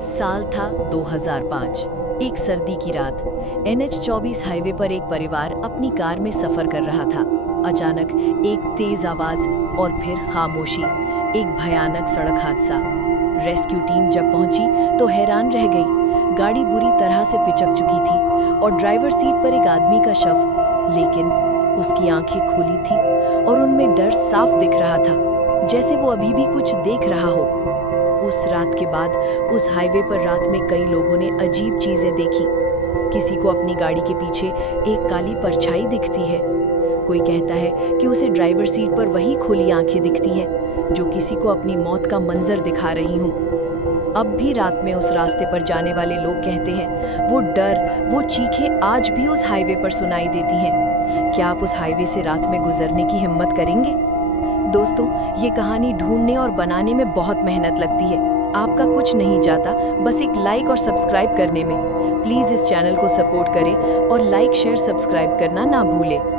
साल था 2005। एक सर्दी की रात NH-24 हाईवे पर एक परिवार अपनी कार में सफर कर रहा था। अचानक एक तेज आवाज और फिर खामोशी। एक भयानक सड़क हादसा। रेस्क्यू टीम जब पहुंची तो हैरान रह गई। गाड़ी बुरी तरह से पिचक चुकी थी और ड्राइवर सीट पर एक आदमी का शव, लेकिन उसकी आंखें खुली थी और उनमें डर साफ दिख रहा था, जैसे वो अभी भी कुछ देख रहा हो। उस रात के बाद उस हाईवे पर रात में कई लोगों ने अजीब चीजें देखी। किसी को अपनी गाड़ी के पीछे एक काली परछाई दिखती है। कोई कहता है कि उसे ड्राइवर सीट पर वही खुली आंखें दिखती हैं जो किसी को अपनी मौत का मंजर दिखा रही हूँ। अब भी रात में उस रास्ते पर जाने वाले लोग कहते हैं वो डर, वो चीखें आज भी उस हाईवे पर सुनाई देती हैं। क्या आप उस हाईवे से रात में गुजरने की हिम्मत करेंगे? दोस्तों, ये कहानी ढूंढने और बनाने में बहुत मेहनत लगती है। आपका कुछ नहीं जाता, बस एक लाइक और सब्सक्राइब करने में। प्लीज़ इस चैनल को सपोर्ट करें और लाइक, शेयर, सब्सक्राइब करना ना भूलें।